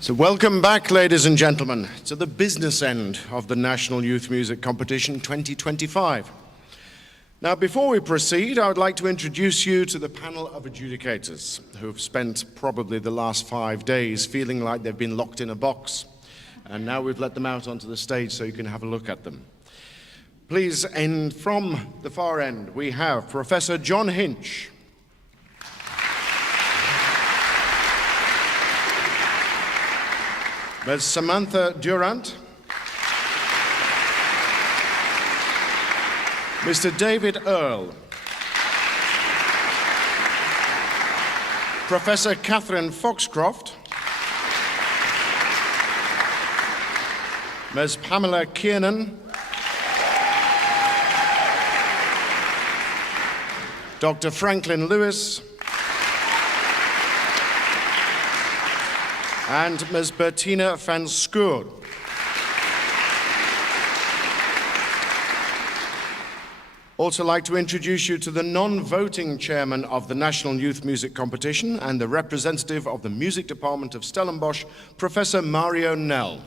So welcome back, ladies and gentlemen, to the business end of the National Youth Music Competition 2025. Now, before we proceed, I would like to introduce you to the panel of adjudicators who've spent probably the last 5 days feeling like they've been locked in a box. And now we've let them out onto the stage so you can have a look at them. Please, and from the far end, we have Professor John Hinch. Ms. Samantha Durant. Mr. David Earle. Professor Catherine Foxcroft. Ms. Pamela Kiernan. Dr. Franklin Lewis. And Ms. Bertina van Schoor. Also like to introduce you to the non-voting chairman of the National Youth Music Competition and the representative of the music department of Stellenbosch, Professor Mario Nell.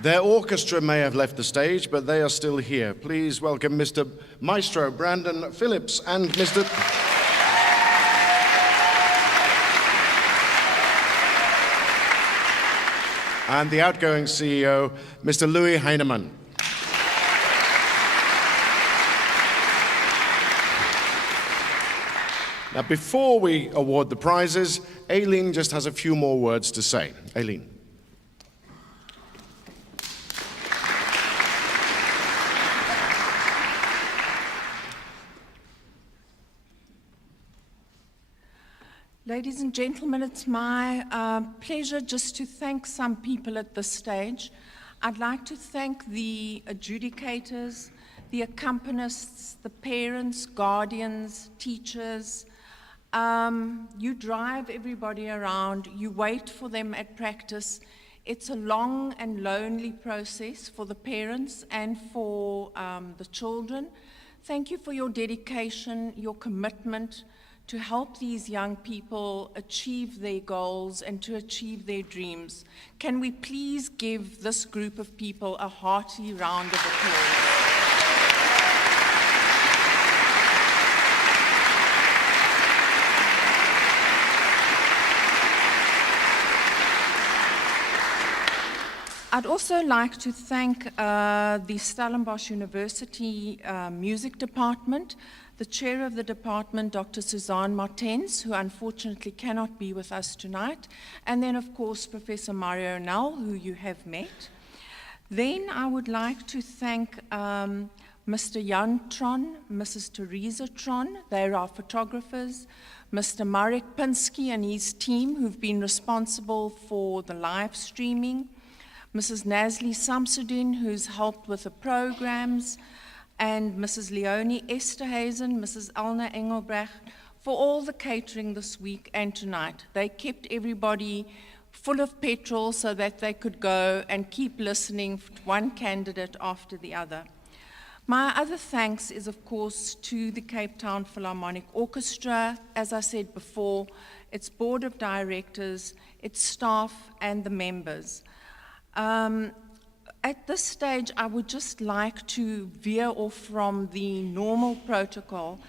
Their orchestra may have left the stage, but they are still here. Please welcome Mr. Maestro Brandon Phillips and Mr. and the outgoing CEO, Mr. Louis Heinemann. Now, before we award the prizes, Aileen just has a few more words to say. Aileen. Ladies and gentlemen, it's my pleasure just to thank some people at this stage. I'd like to thank the adjudicators, the accompanists, the parents, guardians, teachers. You drive everybody around, you wait for them at practice. It's a long and lonely process for the parents and for the children. Thank you for your dedication, your commitment, to help these young people achieve their goals and to achieve their dreams. Can we please give this group of people a hearty round of applause? I'd also like to thank the Stellenbosch University Music Department, the chair of the department, Dr. Suzanne Martens, who unfortunately cannot be with us tonight, and then, of course, Professor Mario Nell, who you have met. Then I would like to thank Mr. Jan Tron, Mrs. Teresa Tron, they're our photographers, Mr. Marek Pinsky and his team, who've been responsible for the live streaming, Mrs. Nazli Samsudin, who's helped with the programs, and Mrs. Leonie Esterhazen, Mrs. Elna Engelbrecht, for all the catering this week and tonight. They kept everybody full of petrol so that they could go and keep listening to one candidate after the other. My other thanks is, of course, to the Cape Town Philharmonic Orchestra. As I said before, its board of directors, its staff, and the members. At this stage, I would just like to veer off from the normal protocol,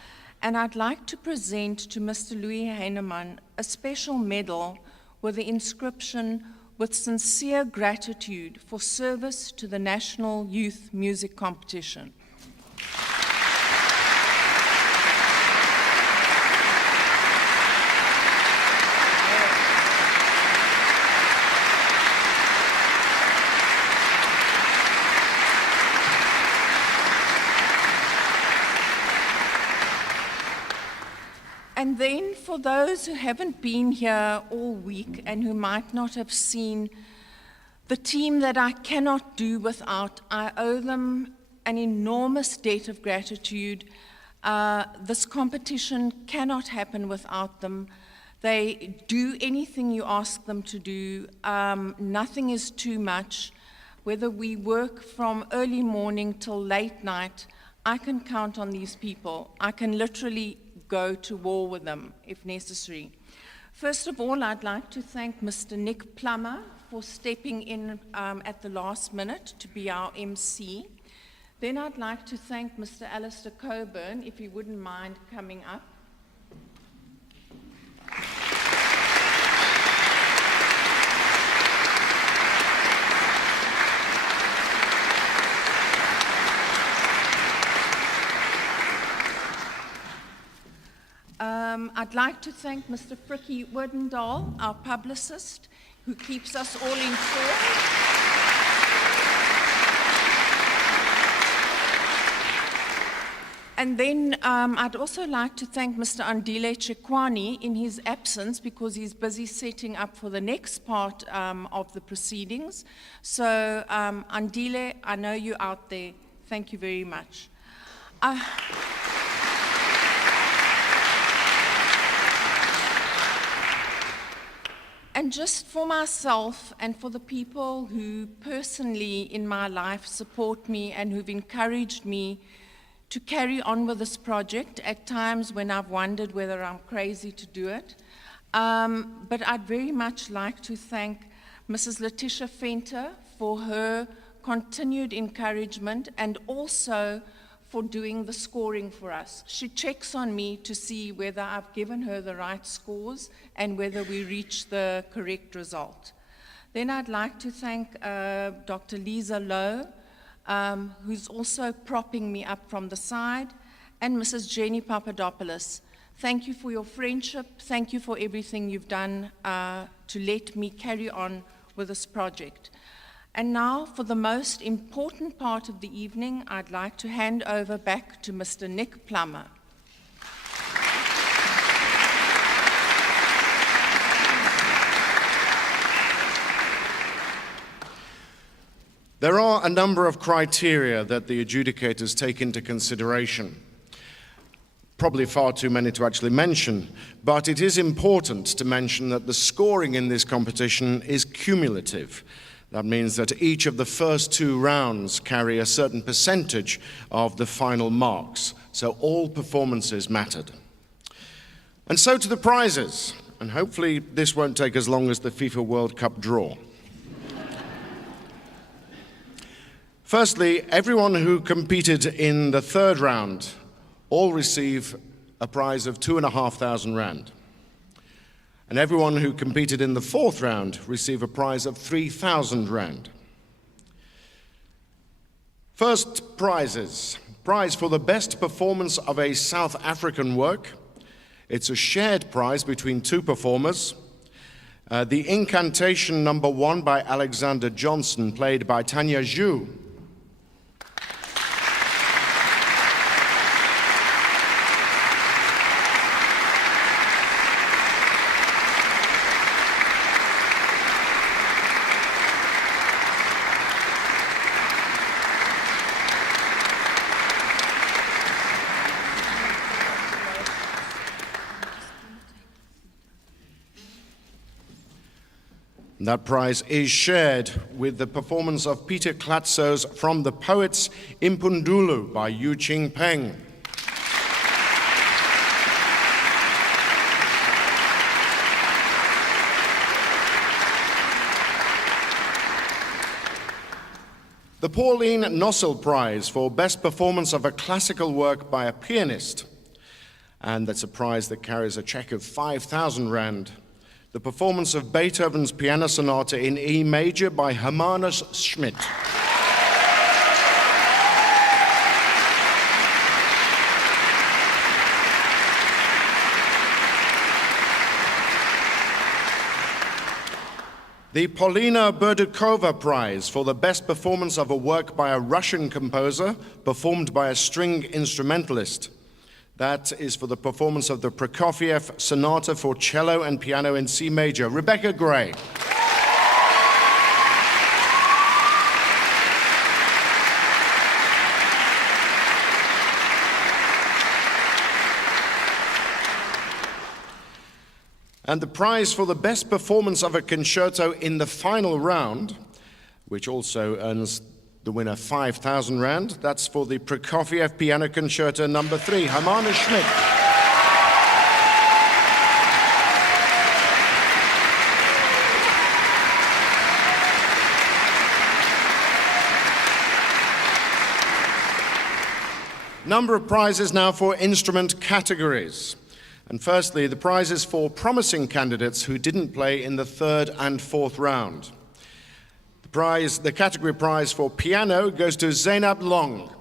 and I'd like to present to Mr. Louis Heinemann a special medal with the inscription, "With sincere gratitude for service to the National Youth Music Competition." And then for those who haven't been here all week and who might not have seen the team that I cannot do without, I owe them an enormous debt of gratitude. This competition cannot happen without them. They do anything you ask them to do. Nothing is too much. Whether we work from early morning till late night, I can count on these people. I can literally go to war with them if necessary. First of all, I'd like to thank Mr. Nick Plummer for stepping in at the last minute to be our MC. Then I'd like to thank Mr. Alistair Coburn, if he wouldn't mind coming up. I'd like to thank Mr. Frikkie Werdendahl, our publicist, who keeps us all informed. And then I'd also like to thank Mr. Andile Chikwani in his absence because he's busy setting up for the next part of the proceedings. So Andile, I know you're out there. Thank you very much. And just for myself and for the people who personally in my life support me and who've encouraged me to carry on with this project at times when I've wondered whether I'm crazy to do it. But I'd very much like to thank Mrs. Letitia Fenter for her continued encouragement and also for doing the scoring for us. She checks on me to see whether I've given her the right scores and whether we reach the correct result. Then I'd like to thank Dr. Lisa Lowe, who's also propping me up from the side, and Mrs. Jenny Papadopoulos. Thank you for your friendship. Thank you for everything you've done to let me carry on with this project. And now, for the most important part of the evening, I'd like to hand over back to Mr. Nick Plummer. There are a number of criteria that the adjudicators take into consideration. Probably far too many to actually mention, but it is important to mention that the scoring in this competition is cumulative. That means that each of the first two rounds carry a certain percentage of the final marks, so all performances mattered. And so to the prizes, and hopefully this won't take as long as the FIFA World Cup draw. Firstly, everyone who competed in the third round all receive a prize of 2,500 rand. And everyone who competed in the fourth round receive a prize of 3,000 rand. First prizes. Prize for the best performance of a South African work. It's a shared prize between two performers. The Incantation No. 1 by Alexander Johnson, played by Tanya Zhu. That prize is shared with the performance of Peter Klatzo's From the Poets, Impundulu by Yu Ching Peng. The Pauline Nossel Prize for Best Performance of a Classical Work by a Pianist. And that's a prize that carries a check of 5,000 rand. The performance of Beethoven's Piano Sonata in E major by Hermanus Schmidt. The Polina Burdukova Prize for the best performance of a work by a Russian composer performed by a string instrumentalist. That is for the performance of the Prokofiev Sonata for Cello and Piano in C major. Rebecca Gray. And the prize for the best performance of a concerto in the final round, which also earns The winner, 5,000 Rand. That's for the Prokofiev Piano Concerto No. 3, Hermanus Schmidt. Number of prizes now for instrument categories. And firstly, the prizes for promising candidates who didn't play in the third and fourth round. The category prize for piano goes to Zainab Long.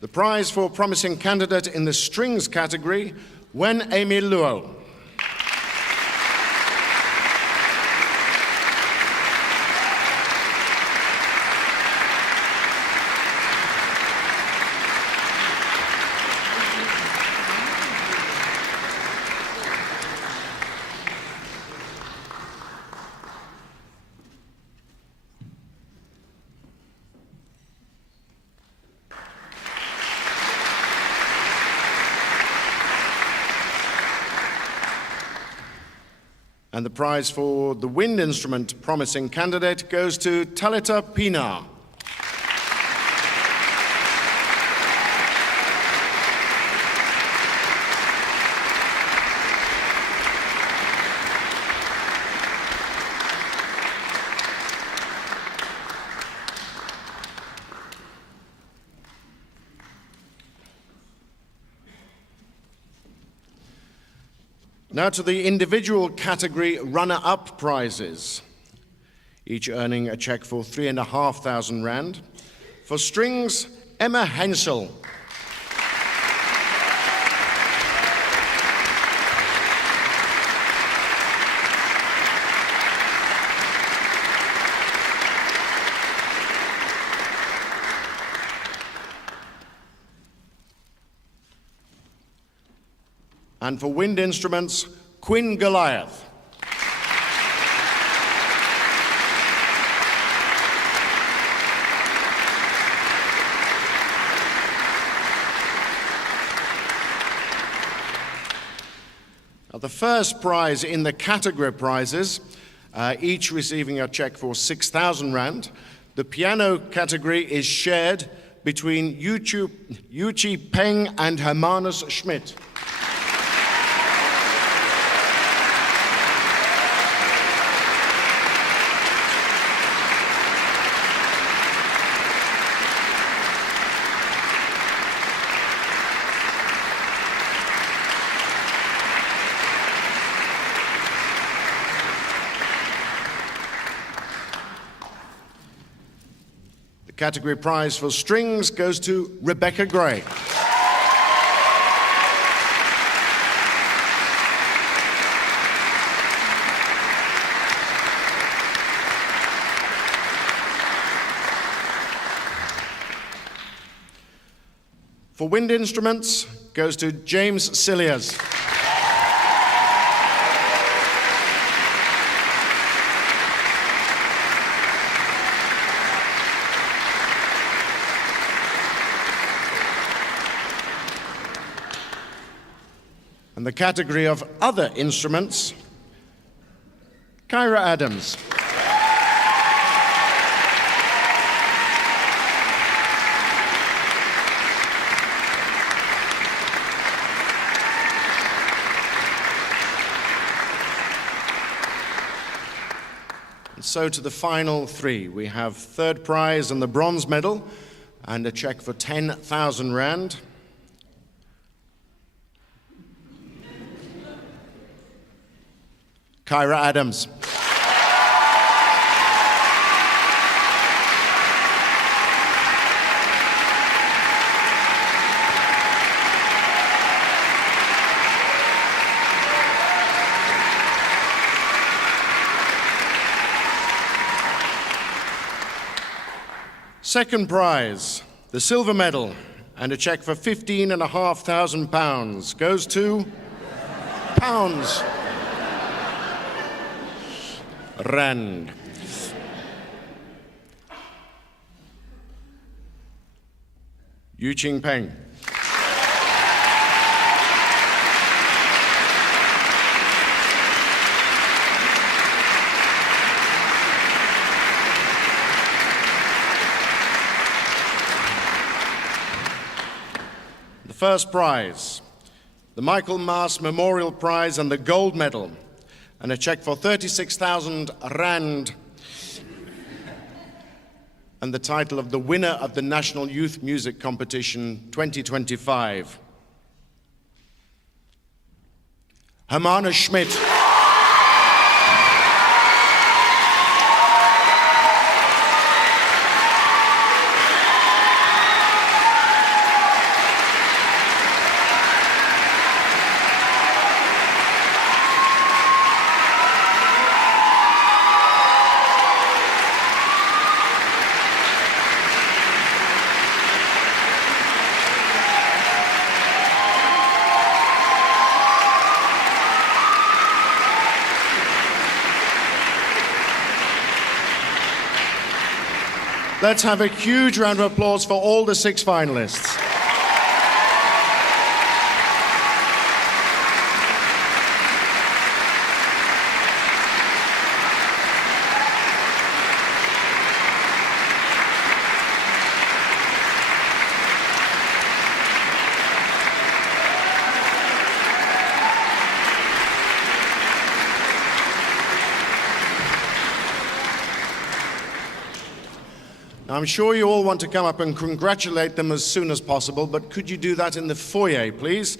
The prize for promising candidate in the strings category, Wen Emil Luo. And the prize for the wind instrument promising candidate goes to Talita Pina. Now to the individual category runner-up prizes, each earning a check for 3,500 Rand. For strings, Emma Hensel. And for wind instruments, Quinn Goliath. Now, the first prize in the category prizes, each receiving a check for 6,000 Rand. The piano category is shared between Yuchi Peng and Hermanus Schmidt. Category prize for strings goes to Rebecca Gray. For wind instruments goes to James Cilliers. And the category of other instruments, Kyra Adams. And so to the final three. We have third prize and the bronze medal and a check for 10,000 Rand. Kyra Adams. Second prize, the silver medal, and a check for £15,500 goes to pounds. Rand. Yu Ching Peng. The first prize, the Michael Maas Memorial Prize and the Gold Medal, and a check for 36,000 rand, and the title of the winner of the National Youth Music Competition 2025. Hermanus Schmidt. Let's have a huge round of applause for all the 6 finalists. I'm sure you all want to come up and congratulate them as soon as possible, but could you do that in the foyer, please?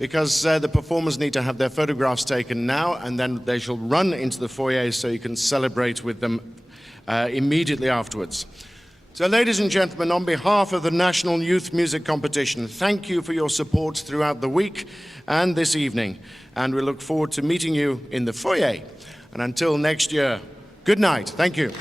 Because the performers need to have their photographs taken now, and then they shall run into the foyer so you can celebrate with them immediately afterwards. So, ladies and gentlemen, on behalf of the National Youth Music Competition, thank you for your support throughout the week and this evening, and we look forward to meeting you in the foyer. And until next year, good night. Thank you.